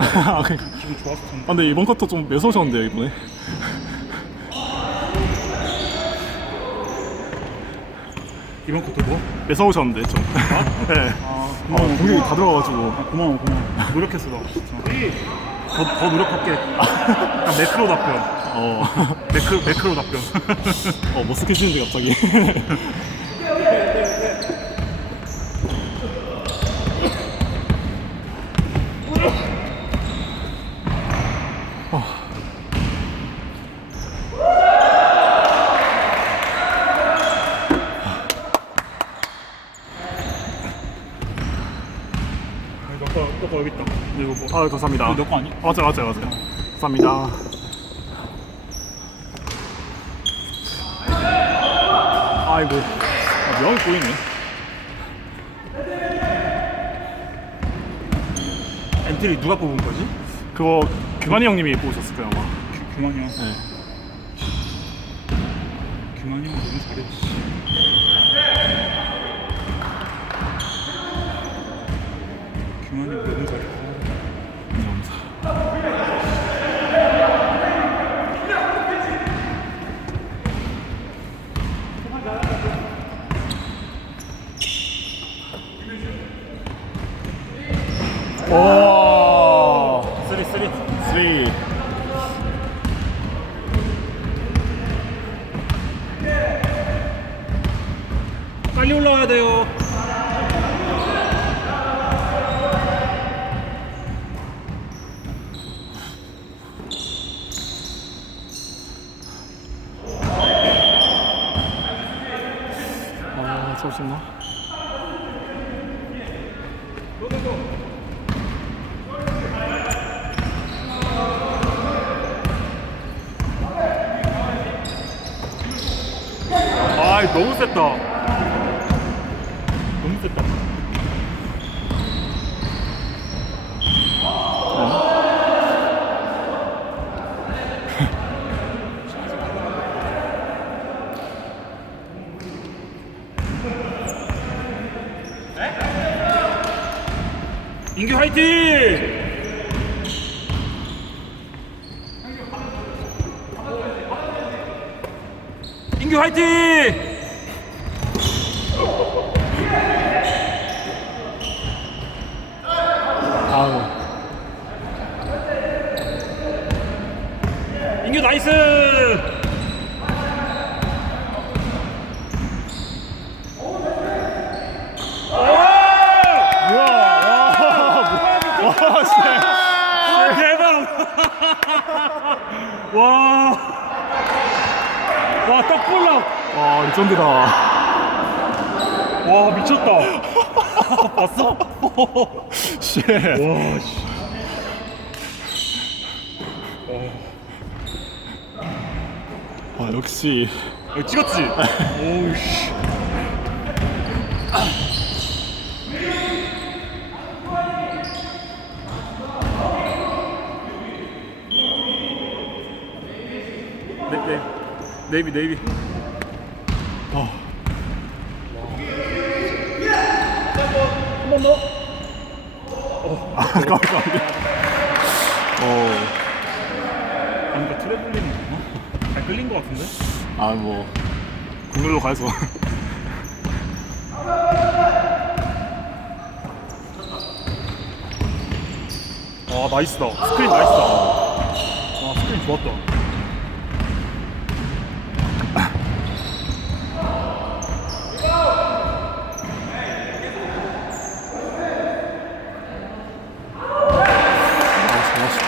아, 그러니까. 기분 좋았을 텐데. 아, 근데 이번 컷도 좀 매서우셨는데요, 이번에. 이번 것도 뭐? 매서우셨는데, 좀. 네. 아, 아, 고마워. 공격이 다 들어가가지고. 아, 고마워, 고마워. 노력했어, 나 진짜. 더, 더 노력할게. 약간 매크로 답변. 어, 매크, 매크로 답변. 어 머쓱해지는데, 갑자기. 거, 너거 여기 있다. 근데 이거 뭐. 아, 감사합니다. 이거 너거 아니? 맞아요, 맞아요, 맞아요. 감사합니다. 아이고. 아, 명이 보이네. 엔트리 누가 뽑은 거지? 그거 규만이 형님이 보셨을 거예요, 아마. 규, 규만이 형. 네. 규만이 형 너무 잘했지. 규만이 형 너무 잘했어. 감사합니다. 오, 쓰리, 쓰리. 3. 빨리 올라와야 돼요. 아, 잠시만. 아, 너무 셌다. 너무 셌다. 인규 화이팅! 인규 화이팅! 아우. 인규 나이스! 우와, 와, 와, 씨. 아, 대박! 와! 와, 떡블럭! 와, 리전드다. 와, 미쳤다! 봤어? 씨. 와, 씨. 와, 역시. 이거 찍었지? 오우, 씨. 네, 네. 네이비, 네이비. 어. 한번 더. 아, 깜짝이야. 어. 아까 트래블링 어? 잘 끌린 것 같은데? 아, 뭐. 국룰로 가서. 아 나이스다 스크린 나이스다 아 스크린 좋았다 아, 잘하시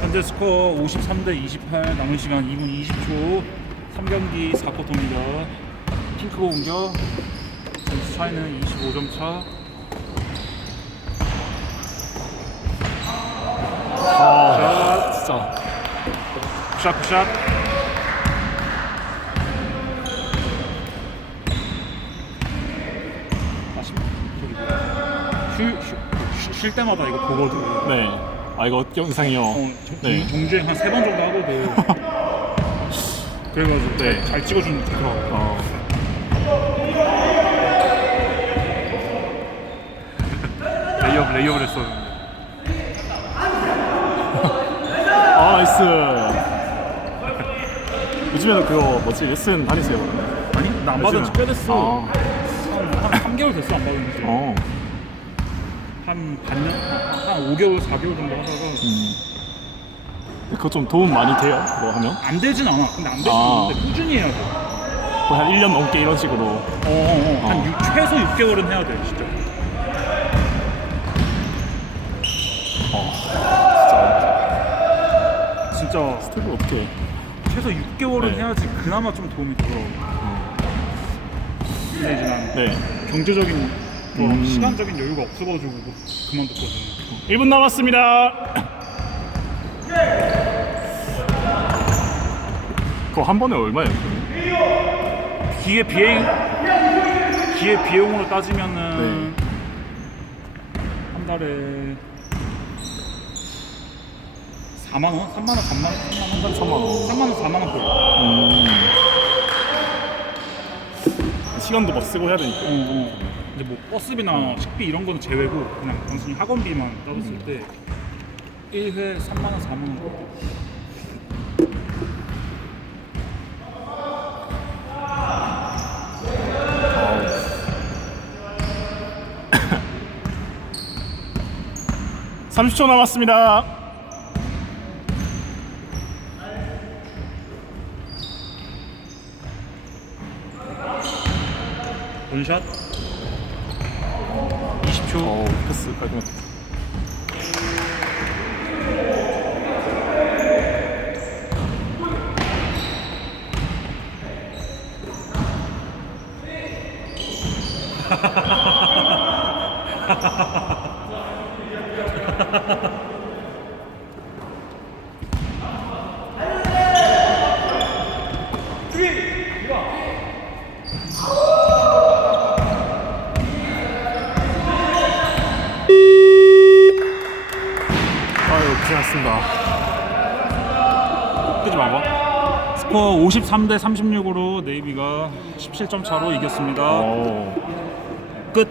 현재 스코어 53대 28 남은 시간 2분 20초 3경기 4쿼터입니다. 핑크고 공격. 점수 차이는 25점 차. 아, 진짜. 굿샷 굿샷. 뭐야. 쉴, 쉴, 쉴 때마다 이거 보거든. 네. 아, 이거 영상이요. 어, 정, 네. 정주행 한 세 번 정도 하거든 그래가지고 네. 잘 찍어주는 좋더라고 어. 레이업 레이업을 했었는데 아 나이스 요즘에도 그거 뭐지 레슨 다니세요? 아니 나 안 받은 지꽤 됐어 아, 한, 한 3개월 됐어 안 받은 지 어. 한 반년? 한 5개월 4개월 정도 하다가 그거 좀 도움 많이 돼요? 그거 하면? 안 되진 않아 근데 안 되진 아. 않는데 꾸준히 해야 돼 거의 한 1년 넘게 이런 식으로 어 어 어 한 어. 육- 최소 6개월은 해야 돼 진짜 진짜 진짜 스텝을 어떻게 해? 최소 6개월은 네. 해야지 그나마 좀 도움이 들어 근데 이제 난 네 경제적인 뭐 음. 시간적인 여유가 없어가지고 그만뒀거든 1분 남았습니다 그거 한 번에 얼마예요? 기회 비행 기회 비용으로 따지면은 네. 한 달에 4만 원, 3만 원, 3만 원, 3만 원, 한 달에 3만 원 3만 원, 4만 원 벌. 음. 시간도 막 쓰고 해야 되니까 어, 어. 이제 뭐 버스비나 식비 이런 거는 제외고 그냥 단순히 학원비만 따졌을 때 1회 3만 원, 4만 원 벌. 삼 30초 남았습니다 원샷. 20초. 어 패스 깔끔해 아 유 고생하셨습니다 끄지 마봐. 스코어 53 대 36으로 네이비가 17점 차로 이겼습니다. 오. 끝.